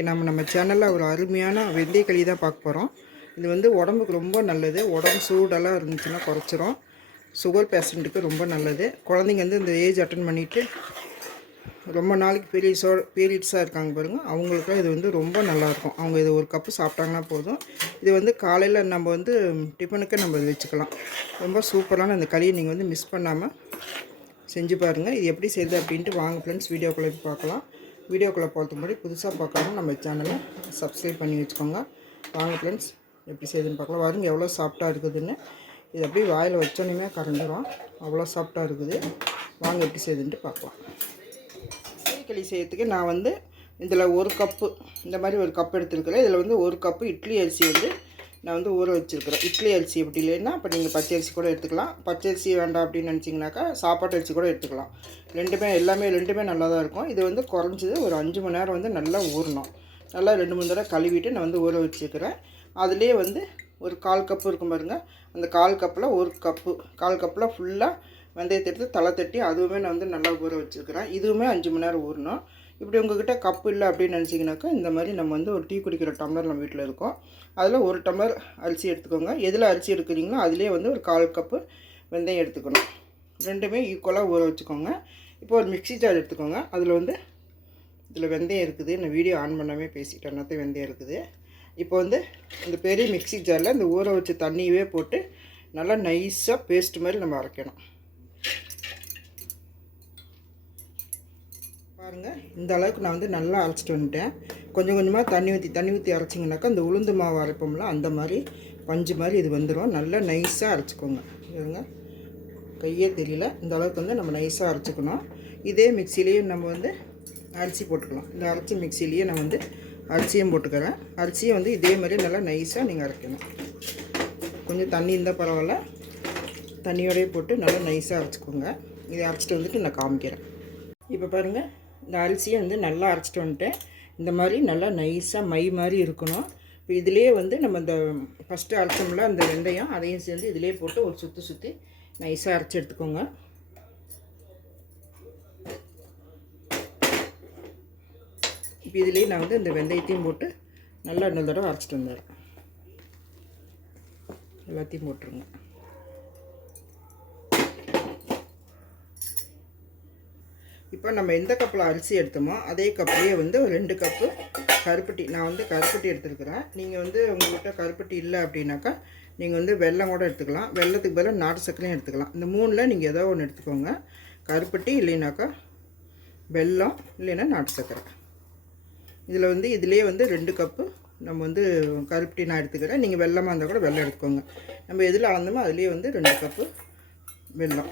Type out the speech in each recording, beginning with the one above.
இன்றைக்கி நம்ம சேனலில் ஒரு அருமையான வெந்தய களி தான் பார்க்க போகிறோம். இது வந்து உடம்புக்கு ரொம்ப நல்லது. உடம்பு சூடெல்லாம் இருந்துச்சுன்னா குறைச்சிரும். சுகர் பேஷண்ட்டுக்கு ரொம்ப நல்லது. குழந்தைங்க வந்து இந்த ஏஜ் அட்டன் பண்ணிவிட்டு ரொம்ப நாளைக்கு பீரியட்ஸாக இருக்காங்க பாருங்கள், அவங்களுக்குலாம் இது வந்து ரொம்ப நல்லாயிருக்கும். அவங்க இது ஒரு கப்பு சாப்பிட்டாங்கன்னா போதும். இது வந்து காலையில் நம்ம வந்து டிஃபனுக்கு நம்ம இது வச்சுக்கலாம். ரொம்ப சூப்பரான இந்த களியை நீங்கள் வந்து மிஸ் பண்ணாமல் செஞ்சு பாருங்கள். இது எப்படி செய்யுது அப்படின்ட்டு வாங்க ஃப்ரெண்ட்ஸ் வீடியோக்குள்ளே பார்க்கலாம். வீடியோக்குள்ளே போகிறதுக்கு முன்னாடி புதுசாக பார்க்காம நம்ம சேனலை சப்ஸ்கிரைப் பண்ணி வச்சுக்கோங்க. வாங்க ஃப்ரெண்ட்ஸ் எப்படி செய்யுதுன்னு பார்க்கலாம். வருங்க எவ்வளோ சாஃப்டாக இருக்குதுன்னு. இது அப்படியே வாயில் வச்சோன்னே கறந்துடும், அவ்வளோ சாஃப்டாக இருக்குது. வாங்க எப்படி செய்யுதுன்ட்டு பார்க்கலாம். களி செய்யறதுக்கு நான் வந்து இதில் ஒரு கப்பு இந்த மாதிரி ஒரு கப் எடுத்துருக்கிறேன். இதில் வந்து ஒரு கப்பு இட்லி அரிசி வந்து நான் வந்து ஊற வச்சுருக்கிறேன். இட்லி அரிசி எப்படி இல்லைன்னா இப்போ நீங்கள் பச்சை அரிசி கூட எடுத்துக்கலாம். பச்சை அரிசி வேண்டாம் அப்படின்னு நினச்சிங்கனாக்கா சாப்பாட்டு அரிசி கூட எடுத்துக்கலாம். ரெண்டுமே நல்லா தான் இருக்கும். இது வந்து குறைஞ்சது ஒரு 5 மணி நேரம் வந்து நல்லா ஊறணும். நல்லா 2-3 தடவை கழுவிட்டு நான் வந்து ஊற வச்சுருக்கிறேன். அதுலேயே வந்து ஒரு 1/4 கப்பு இருக்கும் பாருங்கள். அந்த 1/4 கப்பில் ஒரு கப்பு 1/4 கப்பில் ஃபுல்லாக வெந்தயத்தை எடுத்து தலை தட்டி அதுவுமே நான் வந்து நல்லா ஊற வச்சுருக்கிறேன். இதுவுமே 5 மணி நேரம் ஊறணும். இப்படி உங்கள்கிட்ட கப்பு இல்லை அப்படின்னு நினச்சிங்கனாக்கா இந்த மாதிரி நம்ம வந்து ஒரு டீ குடிக்கிற டம்ளர் நம்ம வீட்டில் இருக்கும். அதில் ஒரு டம்ளர் அரிசி எடுத்துக்கோங்க. எதில் அரிசி எடுக்கிறீங்களோ அதிலே வந்து ஒரு 1/4 கப்பு வெந்தயம் எடுத்துக்கணும். ரெண்டுமே ஈக்குவலாக ஊற வச்சுக்கோங்க. இப்போ ஒரு மிக்ஸி ஜார் எடுத்துக்கோங்க. அதில் வந்து இதில் வெந்தயம் இருக்குது. நான் வீடியோ ஆன் பண்ணாமே பேசிட்டேன். என்னத்த வெந்தயம் இருக்குது. இப்போ வந்து இந்த பெரிய மிக்ஸி ஜாரில் இந்த ஊற வச்ச தண்ணியவே போட்டு நல்லா நைஸாக பேஸ்ட் மாதிரி நம்ம அரைக்கணும். பாருங்கள், இந்த அளவுக்கு நான் வந்து நல்லா அரைச்சிட்டு வந்துட்டேன். கொஞ்சம் கொஞ்சமாக தண்ணி ஊற்றி அரைச்சிங்கனாக்கா இந்த உளுந்து மாவு அரைப்போம்ல அந்த மாதிரி பஞ்சு மாதிரி இது வந்துடும். நல்லா நைஸாக அரைச்சிக்கோங்க. பாருங்க, கையே தெரியல. இந்த அளவுக்கு வந்து நம்ம நைஸாக அரைச்சிக்கணும். இதே மிக்சிலேயே நம்ம வந்து அரிசி போட்டுக்கலாம். இந்த அரைச்சி மிக்சிலேயே நான் வந்து அரிசியும் போட்டுக்கிறேன். அரிசியும் வந்து இதே மாதிரி நல்லா நைஸாக நீங்கள் அரைக்கணும். கொஞ்சம் தண்ணி இருந்தால் பரவாயில்ல, தண்ணியோடய போட்டு நல்லா நைஸாக அரைச்சிக்கோங்க. இதை அரைச்சிட்டு வந்துட்டு நான் காமிக்கிறேன். இப்போ பாருங்கள், இந்த அரிசியை வந்து நல்லா அரைச்சிட்டு வந்துட்டேன். இந்த மாதிரி நல்லா நைஸாக மை மாதிரி இருக்கணும். இப்போ இதிலே வந்து நம்ம இந்த ஃபஸ்ட்டு அரைச்சோம்ல அந்த வெந்தயம் அதையும் சேர்ந்து இதிலே போட்டு ஒரு சுற்றி நைஸாக அரைச்சி எடுத்துக்கோங்க. இப்போ இதிலே நான் வந்து இந்த வெந்தயத்தையும் போட்டு நல்லா இன்னொரு தடவை அரைச்சிட்டு வந்துடுறேன். எல்லாத்தையும் போட்டுருங்க. இப்போ நம்ம எந்த கப்பில் அரிசி எடுத்தோமோ அதே கப்லேயே வந்து ஒரு 2 கப்பு கருப்பட்டி, நான் வந்து கருப்பட்டி எடுத்துருக்கிறேன். நீங்கள் வந்து உங்கள்கிட்ட கருப்பட்டி இல்லை அப்படின்னாக்கா நீங்கள் வந்து வெல்லம் கூட எடுத்துக்கலாம். வெல்லத்துக்கு பதிலாக நாட்டு சர்க்கரையும் எடுத்துக்கலாம். இந்த 3ல் நீங்கள் ஏதோ ஒன்று எடுத்துக்கோங்க. கருப்பட்டி இல்லைனாக்கா வெல்லம், இல்லைன்னா நாட்டு சர்க்கரை. இதில் வந்து இதிலே வந்து 2 கப்பு நம்ம வந்து கருப்பட்டி நான் எடுத்துக்கிறேன். நீங்கள் வெல்லமாக இருந்தால் கூட வெல்லம் எடுத்துக்கோங்க. நம்ம எதில் அளந்தோமோ அதுலேயே வந்து 2 கப்பு வெல்லம்.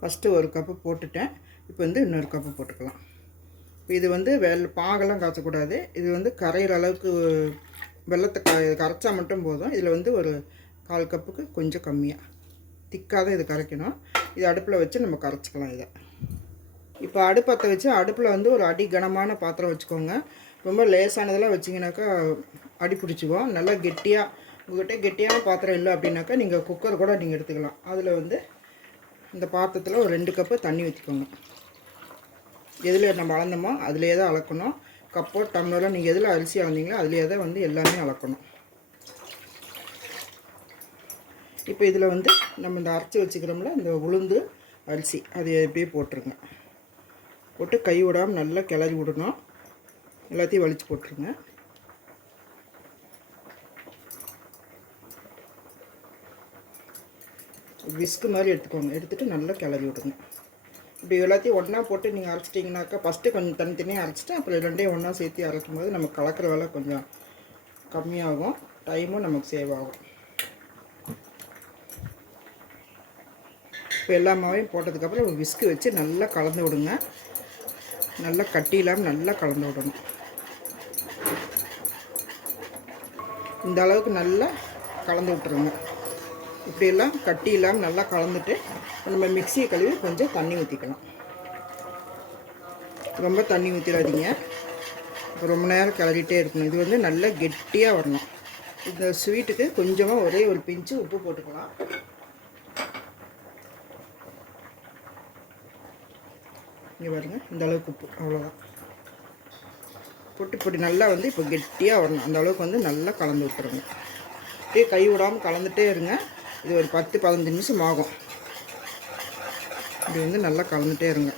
ஃபஸ்ட்டு ஒரு கப்பு போட்டுட்டேன். இப்போ வந்து இன்னொரு கப்பு போட்டுக்கலாம். இப்போ இது வந்து பாகெல்லாம் காய்ச்சக்கூடாது. இது வந்து கரையிற அளவுக்கு வெல்லத்தை கரைச்சா மட்டும் போதும். இதில் வந்து ஒரு 1/4 கப்புக்கு கொஞ்சம் கம்மியாக திக்காக தான் இது கரைக்கணும். இது அடுப்பில் வச்சு நம்ம கரைச்சிக்கலாம் இதை. இப்போ அடுப்பத்தை வச்சு அடுப்பில் வந்து ஒரு அடி கனமான பாத்திரம் வச்சுக்கோங்க. ரொம்ப லேசானதெல்லாம் வச்சிங்கனாக்கா அடி பிடிச்சிக்கும். நல்லா கெட்டியாக, உங்கள்கிட்ட கெட்டியான பாத்திரம் இல்லை அப்படின்னாக்கா நீங்கள் குக்கர் கூட நீங்கள் எடுத்துக்கலாம். அதில் வந்து இந்த பாத்திரத்தில் ஒரு 2 கப்பு தண்ணி ஊற்றிக்கோங்க. எதில் நம்ம அளந்தோமோ அதிலே தான் அளக்கணும். கப்போ டம்ளரோ நீங்கள் எதில் அரிசி அளந்தீங்களோ அதிலே தான் வந்து எல்லாமே அளக்கணும். இப்போ இதில் வந்து நம்ம இந்த அரைச்சி வச்சுக்கிறோம்ல இந்த உளுந்து அரிசி அது எப்படியே போட்டுருங்க. போட்டு கை விடாமல் நல்லா கிளறி விடணும். எல்லாத்தையும் வலிச்சு போட்டுருங்க. விஸ்கு மாதிரி எடுத்துக்கோங்க. எடுத்துகிட்டு நல்லா கிளறி விடுங்க. இப்படி எல்லாத்தையும் ஒன்றா போட்டு நீங்கள் அரைச்சிட்டிங்கனாக்கா ஃபஸ்ட்டு கொஞ்சம் தனித்தனியாக அரைச்சிட்டு அப்புறம் 2ஐயும் ஒன்றா சேர்த்து அரைக்கும் போது நமக்கு கலக்கிற வேலை கொஞ்சம் கம்மியாகும், டைமும் நமக்கு சேவ் ஆகும். இப்போ எல்லா மாவையும் போட்டதுக்கப்புறம் ஒரு விஸ்கு வச்சு நல்லா கலந்து விடுங்க. நல்லா கட்டி இல்லாமல் நல்லா கலந்து விடணும். இந்த அளவுக்கு நல்லா கலந்து விட்டுருங்க. இப்படியெல்லாம் கட்டி இல்லாமல் நல்லா கலந்துட்டு நம்ம மிக்சியை கழுவி கொஞ்சம் தண்ணி ஊற்றிக்கலாம். ரொம்ப தண்ணி ஊற்றிடாதீங்க. ரொம்ப நேரம் கிளறிட்டே இருக்கணும். இது வந்து நல்லா கெட்டியாக வரணும். இந்த ஸ்வீட்டுக்கு கொஞ்சமாக ஒரே ஒரு பிஞ்சு உப்பு போட்டுக்கலாம். இங்கே பாருங்கள், இந்த அளவுக்கு உப்பு, அவ்வளோதான். போட்டு இப்படி நல்லா வந்து இப்போ கெட்டியாக வரணும். அந்த அளவுக்கு வந்து நல்லா கலந்து விட்டுருங்க. அப்படியே கை விடாமல் கலந்துகிட்டே இருங்க. இது ஒரு 10-15 நிமிஷம் ஆகும். இது வந்து நல்லா கலந்துகிட்டே இருங்க.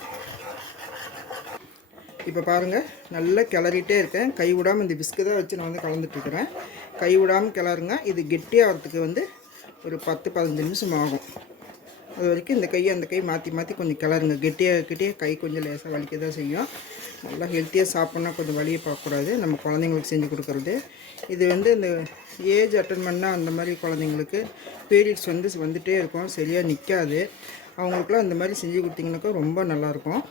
இப்போ பாருங்கள், நல்லா கிளறிட்டே இருக்கேன். கை விடாமல் இந்த விஸ்கு தான் வச்சு நான் வந்து கலந்துட்டுருக்கிறேன். கை விடாமல் கிளறுங்க. இது கெட்டியாகிறதுக்கு வந்து ஒரு 10-15 நிமிஷம் ஆகும். அது வரைக்கும் இந்த கையை அந்த கை மாற்றி மாற்றி கொஞ்சம் கிளறுங்க. கெட்டியாக கை கொஞ்சம் லேசாக வலிக்க தான் செய்யும். நல்லா ஹெல்த்தியாக சாப்பிட்னா கொஞ்சம் வலியை பார்க்கக்கூடாது. நம்ம குழந்தைங்களுக்கு செஞ்சு கொடுக்குறது இது வந்து இந்த ஏஜ் அட்டன் பண்ணால் அந்த மாதிரி குழந்தைங்களுக்கு பீரியட்ஸ் வந்து வந்துகிட்டே இருக்கும், சரியாக நிற்காது. அவங்களுக்குலாம் இந்த மாதிரி செஞ்சு கொடுத்தீங்கன்னாக்கா ரொம்ப நல்லாயிருக்கும்.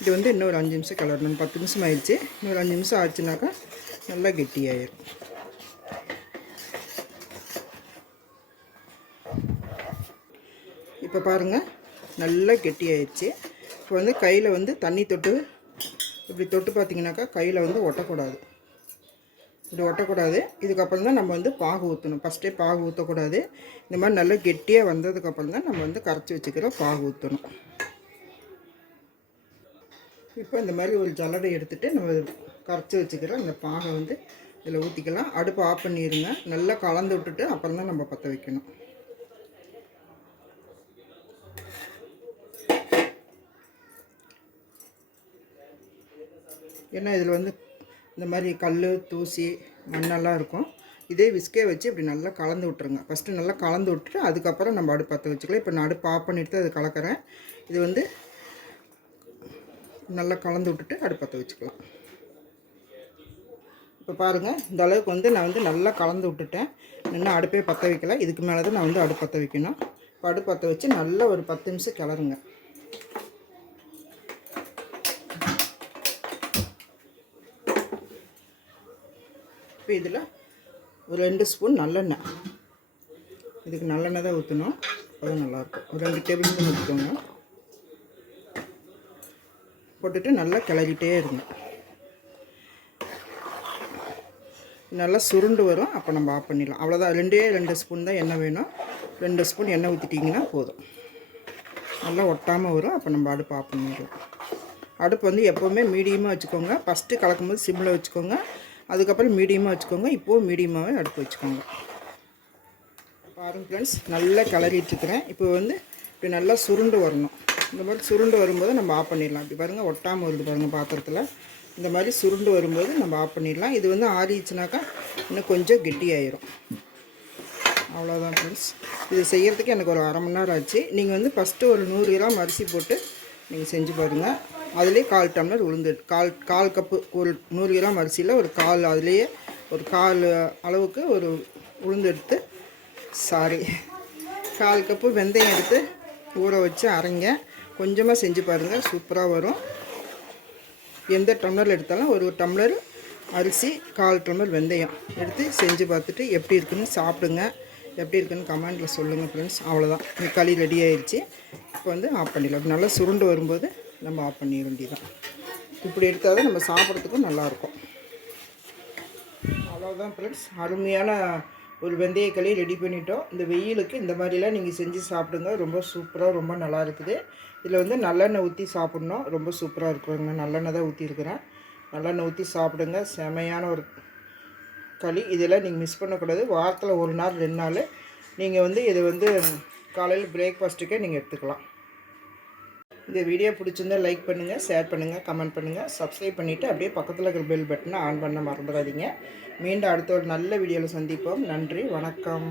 இது வந்து இன்னும் ஒரு 5 நிமிஷம் கிளறணும். 10 நிமிஷம் ஆயிடுச்சு. இன்னொரு 5 நிமிஷம் ஆச்சுனாக்கா நல்லா கெட்டியாயிடும். இப்போ பாருங்கள், நல்லா கெட்டியாயிடுச்சு. இப்போ வந்து கையில் வந்து தண்ணி தொட்டு இப்படி தொட்டு பார்த்திங்கனாக்கா கையில் வந்து ஒட்டக்கூடாது. இப்படி ஒட்டக்கூடாது. இதுக்கப்புறம் தான் நம்ம வந்து பாகு ஊற்றணும். ஃபஸ்ட்டே பாகு ஊற்றக்கூடாது. இந்த மாதிரி நல்லா கெட்டியாக வந்ததுக்கப்புறம் தான் நம்ம வந்து கரைச்சி வச்சுக்கிற பாகு ஊற்றணும். இப்போ இந்த மாதிரி ஒரு ஜல்லடை எடுத்துகிட்டு நம்ம கரைச்சி வச்சுக்கிற அந்த பாகை வந்து இதில் ஊற்றிக்கலாம். அடுப்பு ஆஃப் பண்ணிடுங்க. நல்லா கலந்து விட்டுட்டு அப்புறம் தான் நம்ம பற்ற வைக்கணும். ஏன்னா இதில் வந்து இந்த மாதிரி கல், தூசி, மண்ணெல்லாம் இருக்கும். இதே விஸ்கே வச்சு இப்படி நல்லா கலந்து விட்ருங்க. ஃபஸ்ட்டு நல்லா கலந்து விட்டுட்டு அதுக்கப்புறம் நம்ம அடுப்பு பற்ற வச்சுக்கலாம். இப்போ நான் அடுப்பு ஆஃப் பண்ணிவிட்டு அது கலக்கிறேன். இது வந்து நல்லா கலந்து விட்டுட்டு அடுப்பு பற்ற வச்சுக்கலாம். இப்போ பாருங்கள், இந்த அளவுக்கு வந்து நான் வந்து நல்லா கலந்து விட்டுட்டேன். இன்னும் அடுப்பே பற்ற வைக்கல. இதுக்கு மேலே தான் நான் வந்து அடுப்பு பற்ற வைக்கணும். இப்போ அடுப்பு பற்ற வச்சு நல்லா ஒரு 10 நிமிஷம் கிளறுங்க. இப்போ இதில் ஒரு 2 ஸ்பூன் நல்லெண்ணெய், இதுக்கு நல்லெண்ணெய் தான் ஊற்றணும். அதுவும் நல்லாயிருக்கும். ஒரு 2 டேபிள் ஸ்பூன் ஊற்றிக்கோங்க. போட்டுட்டு நல்லா கிளறிட்டே இருங்க. நல்லா சுருண்டு வரும். அப்போ நம்ம ஆஃப் பண்ணிடலாம். அவ்வளோதான். 2 ஸ்பூன் தான் எண்ணெய் வேணும். 2 ஸ்பூன் எண்ணெய் ஊற்றிட்டிங்கன்னா போதும். நல்லா ஒட்டாமல் வரும். அப்போ நம்ம அடுப்பு ஆஃப் பண்ணிடலாம். அடுப்பு வந்து எப்போவுமே மீடியமாக வச்சுக்கோங்க. ஃபஸ்ட்டு கலக்கும்போது சிம்மில் வச்சுக்கோங்க. அதுக்கப்புறம் மீடியமாக வச்சுக்கோங்க. இப்போது மீடியமாகவே அடுப்பு வச்சுக்கோங்க. பாருங்கள் ஃப்ரெண்ட்ஸ், நல்லா கிளறிட்டுருக்கிறேன். இப்போ வந்து இப்படி நல்லா சுருண்டு வரணும். இந்த மாதிரி சுருண்டு வரும்போது நம்ம ஆஃப் பண்ணிடலாம். இப்படி பாருங்கள், ஒட்டாமல் வருது பாருங்கள் பாத்திரத்தில். இந்த மாதிரி சுருண்டு வரும்போது நம்ம ஆஃப் பண்ணிடலாம். இது வந்து ஆறிடுச்சுனாக்கா இன்னும் கொஞ்சம் கெட்டியாயிரும். அவ்வளோதான் ஃப்ரெண்ட்ஸ். இது செய்கிறதுக்கு எனக்கு ஒரு 1/2 மணி நேரம் ஆச்சு. நீங்கள் வந்து ஃபஸ்ட்டு ஒரு 100 கிராம் அரிசி போட்டு நீங்கள் செஞ்சு பாருங்கள். அதுலேயே 1/4 டம்ளர் உளுந்து, கால் கப்பு, ஒரு 100 கிராம் அரிசியில் ஒரு கால், அதுலேயே ஒரு 1/4 அளவுக்கு ஒரு உளுந்து எடுத்து, 1/4 கப்பு வெந்தயம் எடுத்து ஊற வச்சு அரைங்க. கொஞ்சமாக செஞ்சு பாருங்கள், சூப்பராக வரும். எந்த டம்ளரில் எடுத்தாலும் ஒரு டம்ளர் அரிசி, 1/4 டம்ளர் வெந்தயம் எடுத்து செஞ்சு பார்த்துட்டு எப்படி இருக்குன்னு சாப்பிடுங்க. எப்படி இருக்குன்னு கமெண்டில் சொல்லுங்கள் ஃப்ரெண்ட்ஸ். அவ்வளோதான், இந்த களி ரெடி ஆயிடுச்சு. இப்போ வந்து ஆஃப் பண்ணிடலாம். நல்லா சுருண்டு வரும்போது நம்ம ஆஃப் பண்ணிட வேண்டியதான். இப்படி எடுத்தால் தான் நம்ம சாப்பிட்றதுக்கும் நல்லாயிருக்கும். அவ்வளோதான் ஃப்ரெண்ட்ஸ், அருமையான ஒரு வெந்தய களி ரெடி பண்ணிட்டோம். இந்த வெயிலுக்கு இந்த மாதிரிலாம் நீங்கள் செஞ்சு சாப்பிடுங்க. ரொம்ப சூப்பராக, ரொம்ப நல்லா இருக்குது. இதில் வந்து நல்லெண்ணெய் ஊற்றி சாப்பிட்ணும். ரொம்ப சூப்பராக இருக்குங்க. நல்லெண்ணெய் தான் ஊற்றிருக்கிறேன். நல்லெண்ணெய் ஊற்றி சாப்பிடுங்க. செமையான ஒரு களி. இதெல்லாம் நீங்கள் மிஸ் பண்ணக்கூடாது. வாரத்தில் 1 நாள் 2 நாள் நீங்கள் வந்து இதை வந்து காலையில் பிரேக்ஃபாஸ்ட்டுக்கே நீங்கள் எடுத்துக்கலாம். இந்த வீடியோ பிடிச்சிருந்தால் லைக் பண்ணுங்கள், ஷேர் பண்ணுங்கள், கமெண்ட் பண்ணுங்கள், சப்ஸ்கிரைப் பண்ணிவிட்டு அப்படியே பக்கத்தில் இருக்கிற பெல் பட்டனை ஆன் பண்ண மறந்துடாதீங்க. மீண்டும் அடுத்த ஒரு நல்ல வீடியோவில் சந்திப்போம். நன்றி, வணக்கம்.